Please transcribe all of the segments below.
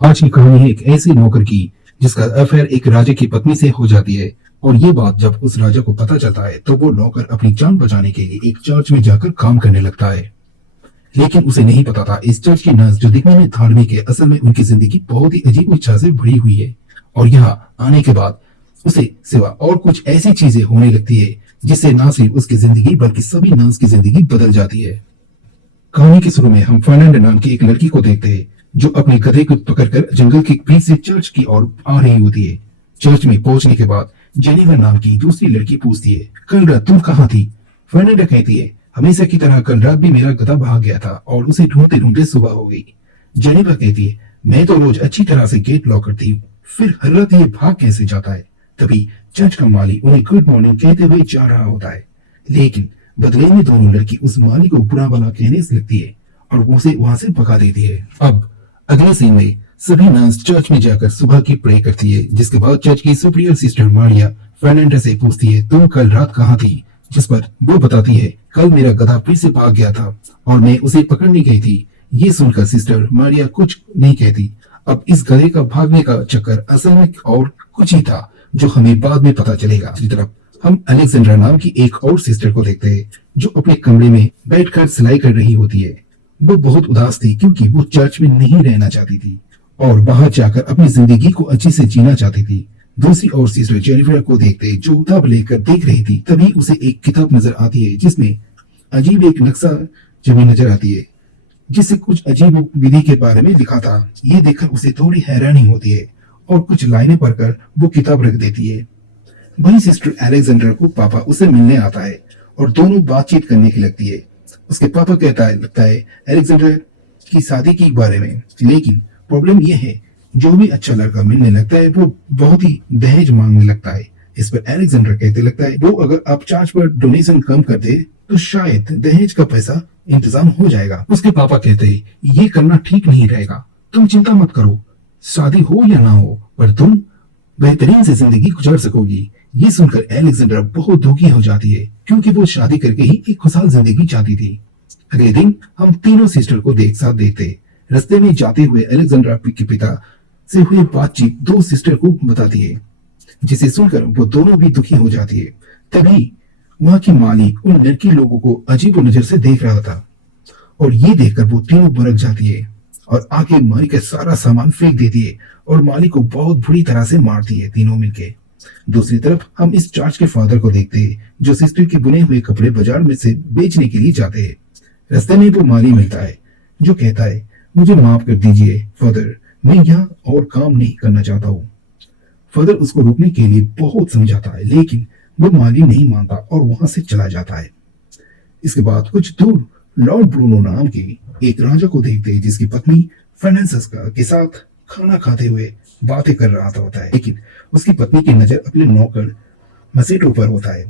आज की कहानी है एक ऐसे नौकर की जिसका अफेयर एक राजा की पत्नी से हो जाती है। और ये बात जब उस राजा को पता चलता है तो वो नौकर अपनी जान बचाने के लिए एक चर्च में जाकर काम करने लगता है। लेकिन उसे नहीं पता था इस चर्च की नर्स जो दिखने में धार्मिक है, असल में उनकी जिंदगी बहुत ही अजीब इच्छा से भरी हुई है। और यहाँ आने के बाद उसे सिवा और कुछ ऐसी चीजें होने लगती है जिससे न सिर्फ उसकी जिंदगी बल्कि सभी नर्स की जिंदगी बदल जाती है। कहानी के शुरू में हम फर्नांडो नाम की एक लड़की को देखते हैं जो अपने गधे को पकड़कर जंगल के बीच से चर्च की ओर आ रही होती है। चर्च में पहुंचने के बाद जेनिफर नाम की दूसरी लड़की पूछती है, कल रात तुम कहाँ थी? फर्नांडो कहती है, हमेशा की तरह कल रात भी मेरा गधा भाग गया था और उसे ढूंढते ढूंढते सुबह हो गई। जेनिफर कहती है, मैं तो रोज अच्छी तरह से गेट लॉक करती हूँ, फिर हर रात ये भाग कैसे जाता है? तभी चर्च का माली उन्हें गुड मॉर्निंग कहते हुए जा रहा होता है, लेकिन बदले में दोनों लड़की उस माली को बुरा भला कहने से लगती है और उसे वहां से भगा देती है। अब अगले सीन में सभी नर्स चर्च में जाकर सुबह की प्रे करती है, जिसके बाद चर्च की सुपीरियर सिस्टर मारिया फर्नांडो से पूछती है, तुम कल रात कहाँ थी? जिस पर वो बताती है, कल मेरा गधा फिर से भाग गया था और मैं उसे पकड़ने गई थी। ये सुनकर सिस्टर मारिया कुछ नहीं कहती। अब इस गधे का भागने का चक्कर असल में और कुछ ही था जो हमें बाद में पता चलेगा। दूसरी तरफ हम अलेक्जेंड्रा नाम की एक और सिस्टर को देखते हैं जो अपने कमरे में बैठकर सिलाई कर रही होती है। वो बहुत उदास थी क्योंकि वो चर्च में नहीं रहना चाहती थी और बाहर जाकर अपनी जिंदगी को अच्छे से जीना चाहती थी। दूसरी ओर सिस्टर जेनिफर को देखते जो किताब लेकर देख रही थी, तभी उसे एक किताब नजर आती है जिसमें अजीब एक नक्शा जमी नजर आती है जिससे कुछ अजीब विधि के बारे में लिखा था। ये देखकर उसे थोड़ी हैरानी होती है और कुछ लाइनें पढ़कर वो किताब रख देती है। वही सिस्टर अलेक्जेंडर को पापा उसे मिलने आता है और दोनों बातचीत करने की लगती है। उसके पापा लगता है अलेक्जेंडर की शादी के बारे में, लेकिन प्रॉब्लम यह है जो भी अच्छा लड़का मिलने लगता है वो बहुत ही दहेज मांगने लगता है। इस पर अलेक्जेंडर कहते लगता है, वो अगर आप चार्ज पर डोनेशन कम कर दे तो शायद दहेज का पैसा इंतजाम हो जाएगा। उसके पापा कहते हैं, ये करना ठीक नहीं रहेगा, तुम चिंता मत करो, शादी हो या ना हो पर तुम बेहतरीन से जिंदगी गुजार सकोगी। ये सुनकर अलेक्जेंड्रा बहुत दुखी हो जाती है क्योंकि वो शादी करके ही एक खुशहाल जिंदगी चाहती थी। अगले दिन हम तीनों सिस्टर को एक साथ देखते। रास्ते में जाते हुए अलेक्जेंड्रा के पिता से हुई बातचीत दो सिस्टर को बताती है, जिसे सुनकर वो दोनों भी दुखी हो जाती है। तभी वहां की माली उन लड़की लोगों को अजीब नजर से देख रहा था और ये देखकर वो तीनों भड़क जाती है और आके माली का सारा सामान फेंक देती है और माली को बहुत बुरी तरह से मारती है तीनों मिलके। दूसरी तरफ हम इस चार्च के फादर को देखते हैं जो सिस्टर के बुने हुए कपड़े बाजार में से बेचने के लिए जाते हैं। रास्ते में वो माली मिलता है जो कहता है, मुझे माफ कर दीजिए फादर, मैं यहाँ और काम नहीं करना चाहता हूँ। फादर उसको रोकने के लिए बहुत समझाता है लेकिन वो माली नहीं मानता और वहां से चला जाता है। इसके बाद कुछ दूर लॉर्ड ब्रूनो नाम के एक राजा को देखते हैं जिसकी पत्नी फ्रांसिस के साथ खाना खाते हुए बातें कर रहा होता है, लेकिन उसकी पत्नी की नजर अपने नौकर मसेटो पर होता है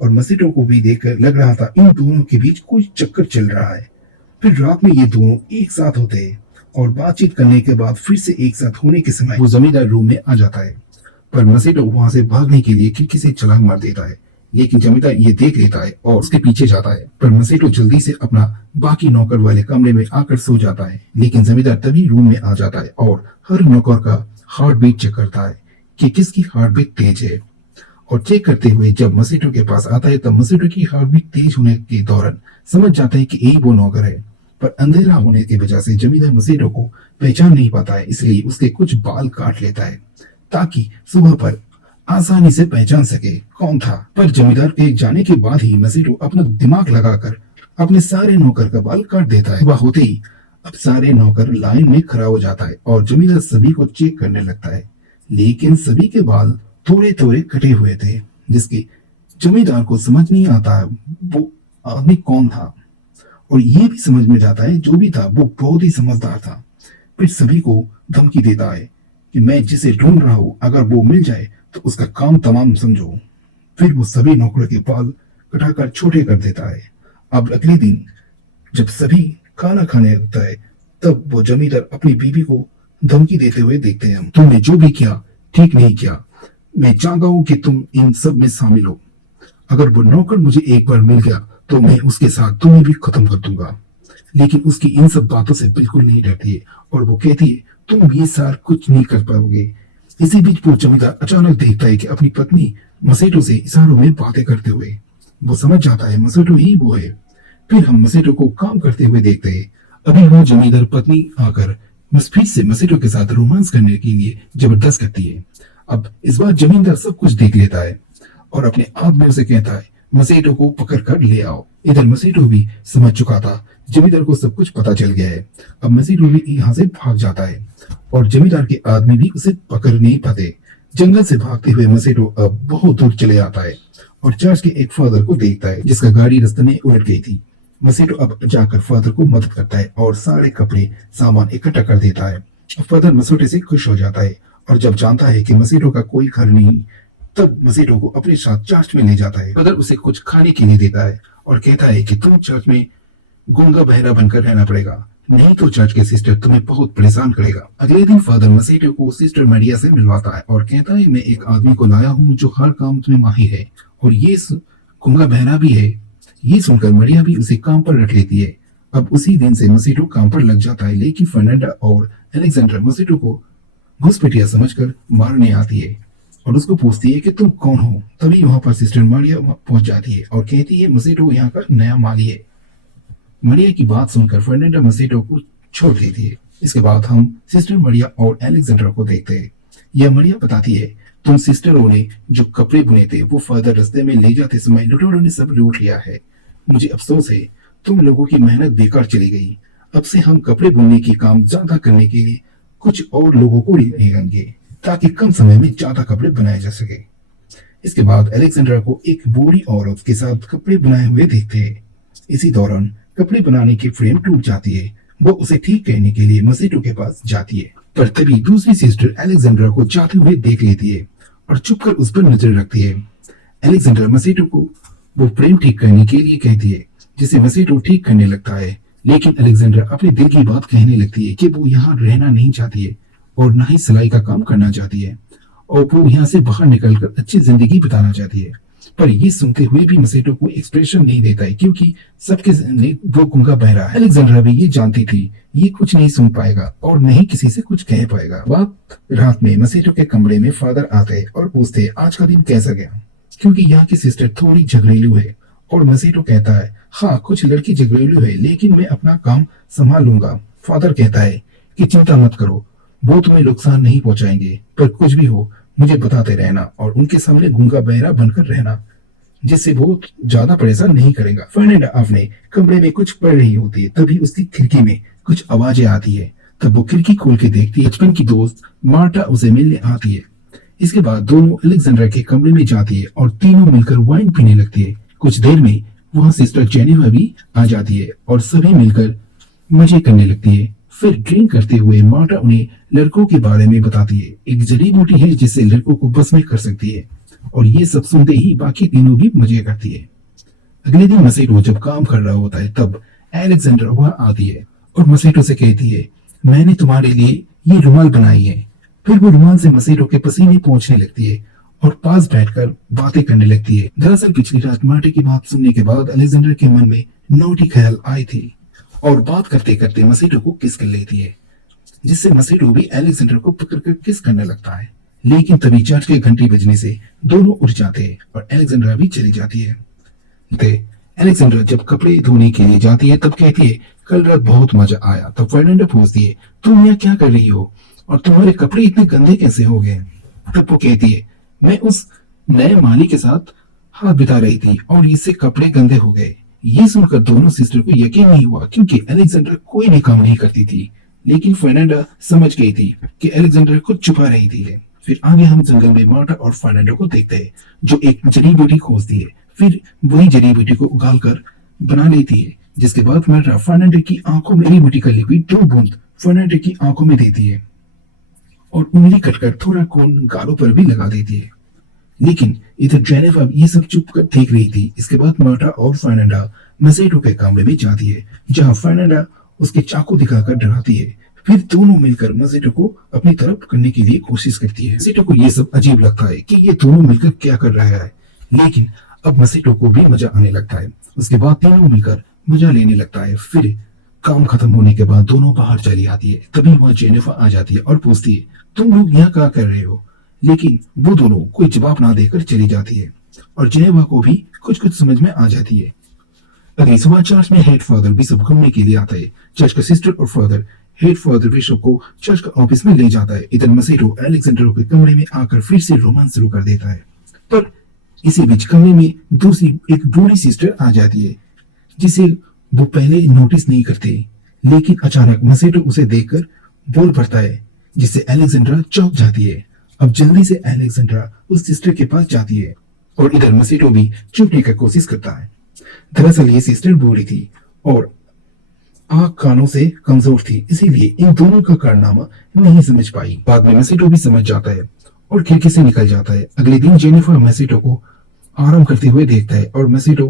और मसेटो को भी देखकर लग रहा था इन दोनों के बीच कोई चक्कर चल रहा है। फिर रात में ये दोनों एक साथ होते हैं और बातचीत करने के बाद फिर से एक साथ होने के समय वो जमींदार रूम में आ जाता है, पर मसेटो वहां से भागने के लिए खिड़की से छलांग मार देता है, लेकिन जमींदार ये देख लेता है और उसके पीछे जाता है। पर मसेटो जल्दी से अपना बाकी नौकर वाले कमरे में आकर सो जाता है, लेकिन जमींदार तभी रूम में आ जाता है और हर नौकर का हार्ट बीट चेक करता है कि किसकी हार्ट बीट तेज है। और चेक करते हुए जब मसेटो के पास आता है तब मसेटो की हार्ट बीट तेज होने के दौरान समझ जाता है कि यही वो नौकर है, पर अंधेरा होने की वजह से जमींदार मसेटो को पहचान नहीं पाता है, इसलिए उसके कुछ बाल काट लेता है ताकि सुबह पर आसानी से पहचान सके कौन था। पर जमींदार के जाने के बाद ही मसेटो अपना दिमाग लगाकर अपने सारे नौकर का बाल काट देता है। वह होते ही अब सारे नौकर लाइन में खड़ा हो जाता है और जमींदार सभी को चेक करने लगता है, लेकिन सभी के बाल थोड़े थोड़े कटे हुए थे जिसके जमींदार को समझ नहीं आता वो आदमी कौन था। और ये भी समझ में जाता है जो भी था वो बहुत ही समझदार था। फिर सभी को धमकी देता है कि मैं जिसे ढूंढ रहा हूं अगर वो मिल जाए तो उसका काम तमाम समझो। फिर वो सभी नौकरों के बाल कटाकर छोटे कर देता है। अब अगले दिन जब सभी खाना खाने लगता है तब वो जमींदार अपनी बीवी को धमकी देते हुए देखते हैं, तुमने जो भी किया ठीक नहीं किया, मैं चाहता हूं कि तुम इन सब में शामिल हो। अगर वो नौकर मुझे एक बार मिल गया तो मैं उसके साथ तुम्हें भी खत्म कर दूंगा। लेकिन उसकी इन सब बातों से बिल्कुल नहीं डरती है और वो कहती है, तुम ये सार कुछ नहीं कर पाओगे। इसी बीच वो जमींदार अचानक देखता है कि अपनी पत्नी मसेटो से इशारों में बातें करते हुए। वो समझ जाता है मसेटो ही वो है। फिर हम मसेटो को काम करते हुए देखते हैं। अभी वो जमींदार पत्नी आकर फिर से मसेटो के साथ रोमांस करने के लिए जबरदस्त करती है। अब इस बार जमींदार सब कुछ देख लेता है और अपने आदमियों से कहता है मसेटो को पकड़ कर ले आओ। इधर मसेटो भी समझ चुका था, जमींदार को सब कुछ पता चल गया है। अब मसेटो भी यहाँ से भाग जाता है और जमींदार के आदमी भी उसे पकड़ नहीं पाते। जंगल से भागते हुए मसेटो अब बहुत दूर चले आता है और चर्च के एक फादर को देखता है जिसका गाड़ी रास्ते में उलट गई थी। मसेटो अब जाकर फादर को मदद करता है और सारे कपड़े सामान इकट्ठा कर देता है। फादर मसेटो से खुश हो जाता है और जब जानता है कि मसेटो का कोई घर नहीं, तब मसेटो को अपने साथ चर्च में ले जाता है। फादर उसे कुछ खाने के लिए देता है और कहता है कि तुम चर्च में गूंगा बहरा बनकर रहना पड़ेगा, नहीं तो चर्च के सिस्टर तुम्हें बहुत परेशान करेगा। अगले दिन फादर मसेटो को सिस्टर मरिया से मिलवाता है और कहता है मैं एक आदमी को लाया हूँ जो हर काम में माहिर है और ये गूंगा बहरा भी है। ये सुनकर मरिया भी उसे काम पर रख लेती है। अब उसी दिन से मसेटो काम पर लग जाता है, लेकिन फर्नांडा और अलेक्जेंडर मसेटो को घुसपैठिया समझकर मारने आती है और उसको पूछती है कि तुम कौन हो। तभी वहां पर सिस्टर मरिया पहुंच जाती है और कहती है मसेटो यहाँ का नया माली है। मरिया की बात सुनकर फर्नांडा मसेटो को छोड़ देती है। इसके बाद हम सिस्टर मरिया और अलेक्जेंडर को देखते हैं। यह मरिया बताती है तुम सिस्टरों ने जो कपड़े बुने थे वो फादर रास्ते में ले जाते समय लुटेरों ने सब लूट लिया है। मुझे अफसोस है, तुम लोगों की मेहनत बेकार चली गई। अब से हम कपड़े बुनने की काम ज्यादा करने के लिए कुछ और लोगों को लेंगे ताकि कम समय में ज्यादा कपड़े बनाए जा सके। इसके बाद अलेक्जेंडर को एक बूढ़ी औरत के साथ कपड़े बनाए हुए देखते हैं। इसी दौरान कपड़े बनाने की फ्रेम टूट जाती है। वो उसे ठीक करने के लिए मसेटो के पास जाती है, पर तभी दूसरी सिस्टर अलेक्जेंडर को जाते हुए देख लेती है और चुपकर उस पर नजर रखती है। अलेक्जेंडर मसेटो को वो फ्रेम ठीक करने के लिए कहती है, जिसे मसेटो ठीक करने लगता है। लेकिन अलेक्जेंडर अपने दिल की बात कहने लगती है कि वो यहाँ रहना नहीं चाहती है और न ही सिलाई का काम करना चाहती है और वो यहाँ से बाहर निकलकर अच्छी जिंदगी बिताना चाहती है। पर ये सुनते हुए भी मसेटो को एक्सप्रेशन नहीं देता है क्योंकि सबके सामने वो गूंगा बहरा है। अलेक्जेंड्रा भी ये जानती थी ये कुछ नहीं सुन पाएगा और नहीं किसी से कुछ कह पाएगा। रात में मसेटो के कमरे में फादर आते और पूछते आज का दिन कैसा गया, क्योंकि यहाँ की सिस्टर थोड़ी झगड़ेलू है। और मसेटो कहता है हाँ कुछ लड़की झगड़ेलू है लेकिन मैं अपना काम संभाल लूंगा। फादर कहता है कि चिंता मत करो, वो तुम्हें नुकसान नहीं पहुंचाएंगे, पर कुछ भी हो मुझे बताते रहना और उनके सामने गूंगा बहरा बनकर रहना, जिससे वो ज्यादा परेशान नहीं करेगा। फर्नांडा अपने कमरे में कुछ पढ़ रही होती है, तभी उसकी खिड़की में कुछ आवाजें आती है। तब वो खिड़की खोल के देखती है बचपन की दोस्त मार्टा उसे मिलने आती है। इसके बाद दोनों अलेक्जेंड्रा के कमरे में जाती है और तीनों मिलकर वाइन पीने लगती है। कुछ देर में वहां सिस्टर जेनेवा भी आ जाती है और सभी मिलकर मजे करने लगती है। फिर ड्रिंक करते हुए मार्टा उन्हें लड़कों के बारे में बताती है। एक जड़ी बूटी है जिससे लड़कों को बस में कर सकती है और ये सब सुनते ही बाकी तीनों भी मजे करती है। अगले दिन मसेटो जब काम कर रहा होता है तब अलेक्जेंडर वहां आती है और मसेटो से कहती है मैंने तुम्हारे लिए ये रुमाल बनाई है। फिर वो रुमाल से मसेटो के पसीने पहुंचने लगती है और पास बैठकर बातें करने लगती है। दरअसल पिछली रात मार्टे की बात सुनने के बाद अलेक्जेंडर के मन में नौटी ख्याल आई थी और बात करते करते मसेटो को किस कर लेती है, जिससे मसेटो भी अलेक्जेंडर को पकड़कर किस करने लगता है। लेकिन तभी चर्च के घंटी बजने से दोनों उठ जाते हैं और अलेक्जेंड्रा भी चली जाती है। अलेक्जेंड्रा जब कपड़े धोने के लिए जाती है तब कहती है कल रात बहुत मजा आया। तब फर्नांडा पूछती है तुम यहाँ क्या कर रही हो और तुम्हारे कपड़े इतने गंदे कैसे हो गए। तब वो कहती है मैं उस नए माली के साथ हाथ बिता रही थी और इससे कपड़े गंदे हो गए। ये सुनकर दोनों सिस्टर को यकीन नहीं हुआ क्योंकि अलेक्जेंड्रा कोई भी काम नहीं करती थी, लेकिन फर्नांडा समझ गई थी कि अलेक्जेंड्रा कुछ छुपा रही थी। फिर आगे हम जंगल में मार्टा और फर्नांडो को देखते हैं जो एक जड़ी बूटी खोजती है। फिर वही जड़ी बूटी को उगालकर बना लेती है, जिसके बाद मार्टा फर्नांडो की आंखों में जड़ी बूटी का लिक्विड 2 बूंद फर्नांडो की आंखों में देती है और उंगली कटकर थोड़ा खून गालों पर भी लगा देती है। लेकिन इधर जेनेवा ये सब चुप कर देख रही थी। इसके बाद मार्टा और फर्नांडा मसेटो के कमरे में जाती है जहां फर्नांडा उसके चाकू दिखाकर डराती है। फिर दोनों मिलकर मसेटो को अपनी तरफ करने के लिए कोशिश करती है। मसेटो को ये सब अजीब लगता है कि ये दोनों मिलकर क्या कर रहा है, लेकिन अब मसेटो को भी मजा आने लगता है। उसके बाद तीनों मिलकर मजा लेने लगता है। फिर काम खत्म होने के बाद दोनों बाहर चली आती है। तभी वहां जेनिफर आ जाती है और पूछती है, तुम लोग यहाँ क्या कर रहे हो? लेकिन वो दोनों कोई जवाब ना देकर चली जाती है और जेनेवा को भी कुछ कुछ समझ में आ जाती है। अगली सुबह चर्च में हेड फादर बिशप घूमने के लिए आता है। चर्च का सिस्टर और फादर हेड फादर बिशप को चर्च का ऑफिस में ले जाता है। इधर मसीहो अलेक्जेंडर के कमरे में आकर फिर से रोमांस शुरू कर देता है। पर इसी बीच कमरे में दूसरी एक बूढ़ी सिस्टर आ जाती है जिसे वो पहले नोटिस नहीं करते, लेकिन अचानक मसीहो उसे देखकर बोल पड़ता है जिससे अलेक्जेंड्रा चौंक जाती है। अब जल्दी से अलेक्जेंड्रा उस सिस्टर के पास जाती है और इधर मसीहो भी छुपने की कोशिश करता है। दरअसल ये सिस्टर बूढ़ी थी और आंख कानों से कमजोर थी, इसीलिए इन दोनों का कारनामा नहीं समझ पाई। बाद में मसीहो भी समझ जाता है और खिड़की से निकल जाता है। अगले दिन जेनिफर मसीहो को आराम करते हुए देखता है और मसीहो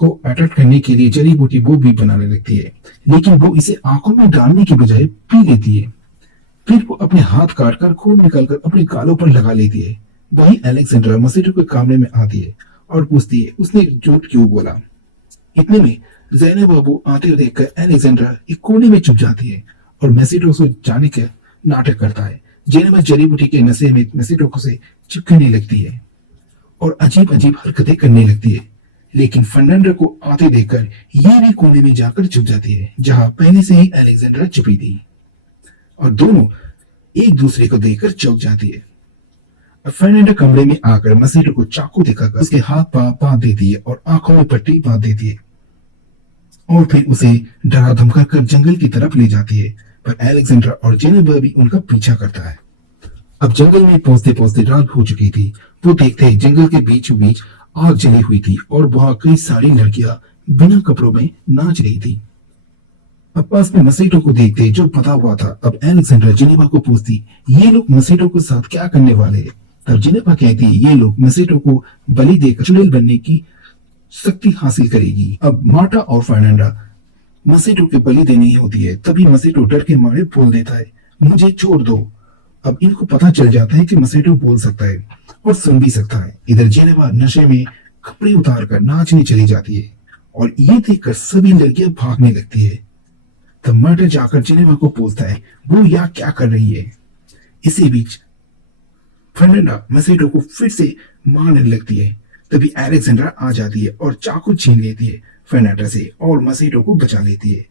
को अटैक करने के लिए जड़ी बूटी वो भी बनाने लगती है, लेकिन वो इसे आंखों में डालने की बजाय पी लेती है। फिर वो अपने हाथ काटकर खून निकालकर अपने गालों पर लगा लेती है। वहीं अलेक्जेंड्रा मसीहो के कमरे में आती है और पूछती है उसने झूठ क्यों बोला। इतने में ज़ैनब बाबू आते हुए देखकर अलेक्जेंड्रा एक कोने में छुप जाती है और मसीहो से जाने का नाटक करता है। ज़ैनब जड़ी बूटी के नशे में मसीहो से चिपकने लगती है और अजीब अजीब हरकतें करने लगती है, लेकिन फर्नांडो को आते देखकर ये भी कोने में जाकर छुप जाती है जहां पहले से ही अलेक्जेंड्रा छुपी थी और दोनों एक दूसरे को देखकर चौंक जाती है। अब फर्नांडो कमरे में आकर मसीहो को चाकू दिखाकर उसके हाथ पांव बांध देती है और आंखों में पट्टी बांध देती है और फिर उसे डरा धमका कर जंगल की तरफ ले जाती है। पर अलेक्जेंड्रा और जेनेवा भी उनका पीछा करता है। अब जंगल में पहुंचते पहुंचते रात हो चुकी थी। वो देखते ही जंगल के बीचों बीच आग जली हुई थी और वहां कई सारी लड़कियां बिना कपड़ों में नाच रही थी। अब पास में मसीहो को देखते जो पता हुआ था। अब अलेक्जेंड्रा जेनेवा को पूछती ये लोग मसीहो के साथ क्या करने वाले हैं। तब जेनेवा कहती ये लोग मसीहो को बलि देकर चुड़ैल बनने की शक्ति हासिल करेगी। अब मार्टा और फर्नांडा मसीहो के बलि देनी होती है। तभी मसीहो डर के मारे बोल देता है मुझे छोड़ दो। अब इनको पता चल जाता है कि मसीहो बोल सकता है और सुन भी सकता है। इधर जेनेवा नशे में कपड़े उतार कर नाचने चली जाती है और ये देखकर सभी लड़कियां भागने लगती है। तब मार्टा जाकर जेनेवा को पूछता है वो यहाँ क्या कर रही है। इसी बीच फर्नांडा मसीहो को फिर से मारने लगती है। तभी अलेक्जेंड्रा आ जाती है और चाकू छीन लेती है फर्नांडा से और मसीहो को बचा लेती है।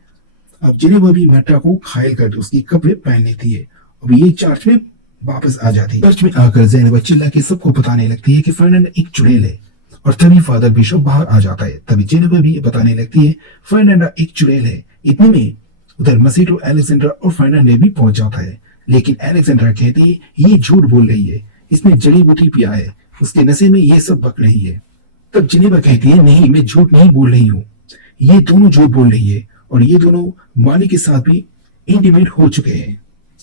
अब जेनेवा भी मार्टा को घायल कर उसकी कपड़े पहन लेती है। अब ये चर्च में वापस आ जाती है। चर्च में आकर जेनेवा चिल्ला के सबको बताने लगती है कि फर्नांडा एक चुड़ैल है और तभी फादर बिशप बाहर आ जाता है। तभी जेनेवा भी बताने लगती है फर्नांडा एक चुड़ैल है। इतने में उधर मसीहो अलेक्जेंड्रा और फर्नांडा भी पहुंच जाता है, लेकिन अलेक्जेंड्रा कहती है ये झूठ बोल रही है, इसने जड़ी बूटी पिया है, उसके नशे में ये सब बक रही है। तब जेनेवा कहती है नहीं मैं झूठ नहीं बोल रही हूँ, ये दोनों झूठ बोल रही है और ये दोनों माली के साथ भी इंटीमेट हो चुके हैं।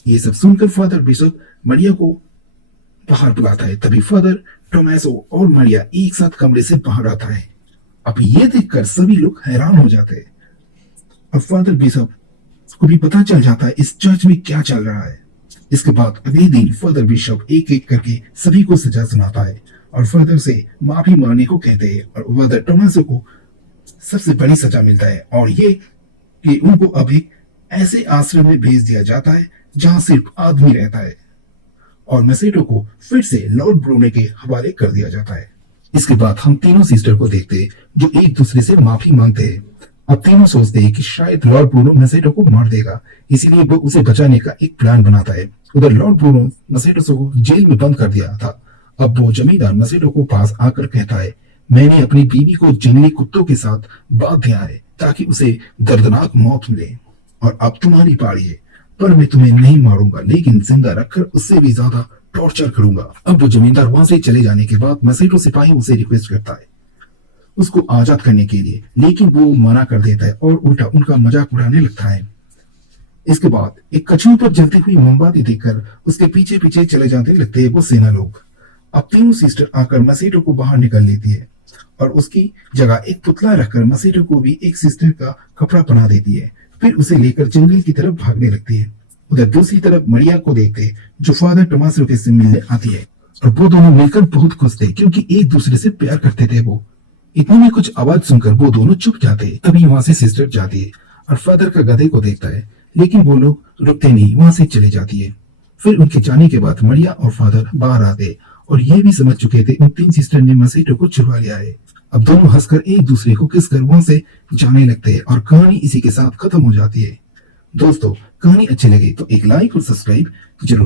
ये सब सुनकर फादर बिशप मरिया को बाहर बुलाता है। तभी फादर टोमासो और मरिया एक साथ कमरे से बाहर आता है। अब ये देखकर सभी लोग हैरान हो जाते हैं। अब फादर बिशप को भी पता चल जाता है इस चर्च में क्या चल रहा है। इसके बाद अगले दिन फादर बिशप एक एक करके सभी को सजा सुनाता है और फादर से माफी मांगने को कहते हैं और फादर टोमासो को सबसे बड़ी सजा मिलता है और ये कि उनको अब एक ऐसे आश्रम में भेज दिया जाता है जहां सिर्फ आदमी रहता है और मसीहो को फिर से लॉर्ड ब्रूने के हवाले कर दिया जाता है। इसके बाद हम तीनों सिस्टर को देखते हैं जो एक दूसरे से माफी मांगते हैं। अब तीनों सोचते हैं कि शायद लॉर्ड ब्रूनो मसीहो को मार देगा, इसीलिए वो उसे बचाने का एक प्लान बनाता है। उधर लॉर्ड ब्रूनो मसीहो को जेल में बंद कर दिया था। अब वो जमींदार मसीहो को पास आकर कहता है मैंने अपनी बीवी को जंगली कुत्तों के साथ बांध दिया है ताकि उसे दर्दनाक मौत मिले और अब तुम्हारी पारी है, पर मैं तुम्हें नहीं मारूंगा लेकिन जिंदा रखकर उससे भी ज्यादा टॉर्चर करूंगा। अब वो जमींदार वहां से चले जाने के बाद मसीहो सिपाहियों से रिक्वेस्ट करता है उसको आजाद करने के लिए, लेकिन वो मना कर देता है और उल्टा उनका मजाक उड़ाने लगता है। इसके बाद एक कछुए पर जलती हुई मोमबत्ती देखकर उसके पीछे पीछे चले जाते लगते हैं वो सेना लोग। अब तीनों सिस्टर आकर मसीहो को बाहर निकाल लेती है और उसकी जगह एक पुतला रखकर मसीहो को भी एक सिस्टर का कपड़ा पहना देती है। फिर उसे लेकर जंगल की तरफ भागने लगती है। उधर दूसरी तरफ मरिया को देखते जो फादर टोमासो के से मिलने आती है और वो दोनों मिलकर बहुत खुश थे क्योंकि एक दूसरे से प्यार करते थे। वो इतने में कुछ आवाज सुनकर वो दोनों चुप जाते। तभी वहां से सिस्टर जाती है। और फादर का गधे को देखता है, लेकिन वो लोग रुकते नहीं, वहां से चले जाती है। फिर उनके जाने के बाद मरिया और फादर बाहर आते और ये भी समझ चुके थे उन तीन सिस्टर ने मसेटो को छुड़वा लिया है। अब दोनों हंसकर एक दूसरे को किस कर वहां से जाने लगते हैं और कहानी इसी के साथ खत्म हो जाती है। दोस्तों, कहानी अच्छी लगी तो एक लाइक और सब्सक्राइब जरूर